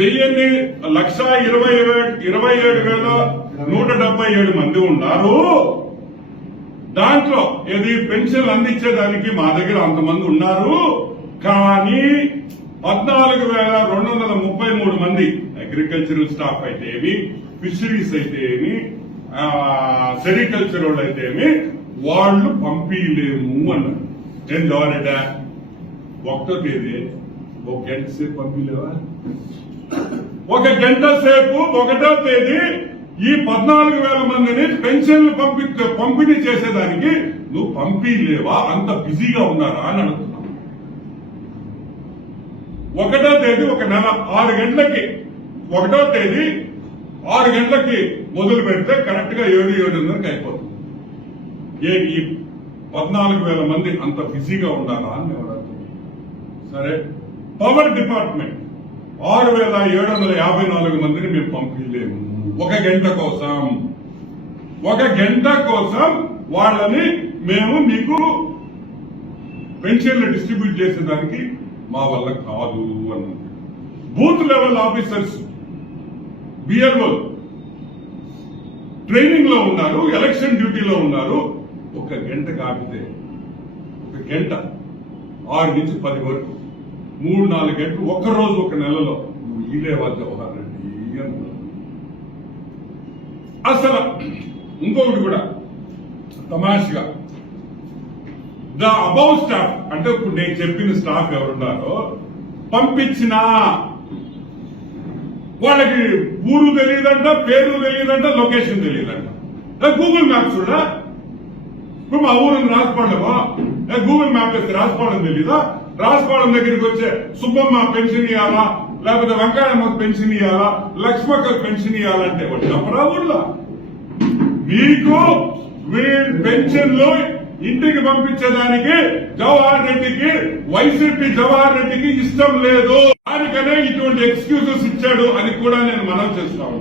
1,27,177 మంది ఉన్నారు. దాంట్లో ఏది పెన్షన్ అందించేదానికి మా దగ్గర అంతమంది ఉన్నారు. కానీ 14,233 మంది అగ్రికల్చరల్ స్టాఫ్ అయితే ఏమి, ఫిషరీస్ అయితే ఏమి, సెరికల్చర్ వాళ్ళు అయితే ఏమి, వాళ్ళు పంపించలేము అన్నారు. ఏం జవారెడ్డా 1వ తేదీ 1 గంట సేపు పంపించలేవా? 1 గంట సేపు 1వ తేదీ ఈ 14,000 మందిని పెన్షన్లు పంపిణీ చేసేదానికి నువ్వు పంపించలేవా? అంత బిజీగా ఉన్నారా అని అడుగుతున్నావు. 1వ తేదీ ఒక నెల 6 గంటలకి 1వ తేదీ 6 గంటలకి మొదలు పెడితే కరెక్ట్ గా 7:30కి అయిపోతుంది. ఈ 14,000 మంది అంత బిజీగా ఉన్నారా అని ఎవరు? సరే, పవర్ డిపార్ట్మెంట్ 6,754 మందిని మేము పంపించలేము. 1 గంట కోసం వాళ్ళని మేము మీకు పెన్షన్లు డిస్ట్రిబ్యూట్ చేసేదానికి మా వల్ల కాదు అన్నది. Booth level officers BLO training లో ఉన్నారు, ఎలక్షన్ డ్యూటీలో ఉన్నారు. 1 గంట కాపితే 1 గంట 6 నుంచి 10 వరకు 3-4 గంటలు ఒక్కరోజు 1 నెలలో నువ్వు ఈలేవా జవహర్ రెడ్డి అన్నారు. అసలు ఇంకొకటి కూడా తమాషగా ద అబౌవ్ స్టాఫ్ అంటే ఇప్పుడు నేను చెప్పిన స్టాఫ్ ఎవరున్నారో పంపించినా వాళ్ళకి ఊరు తెలియదంట, పేరు తెలియదంట, లొకేషన్ తెలియదంట. గూగుల్ మ్యాప్ చూడరా? ఇప్పుడు మా ఊరిని రాసుకోవడమా? గూగుల్ మ్యాప్ వేస్తే రాసుకోవడం తెలీదా? రాసుకోవడం దగ్గరికి వచ్చే సుబ్బమ్మ పెన్షన్ ఇవ్వాలా, లేకపోతే వెంకయ్యమ్మకు పెన్షన్ ఇవ్వాలా, లక్ష్మక్కకు పెన్షన్ ఇవ్వాలంటే వాటి చెప్పరా ఊళ్ళో? మీకు పెన్షన్లు ఇంటికి పంపించేదానికి జవహర్ రెడ్డికి, వైసీపీ జవహర్ రెడ్డికి ఇష్టం లేదు. దానికనే ఇటువంటి ఎక్స్క్యూజెస్ ఇచ్చాడు అని కూడా నేను మనవి చేస్తాను.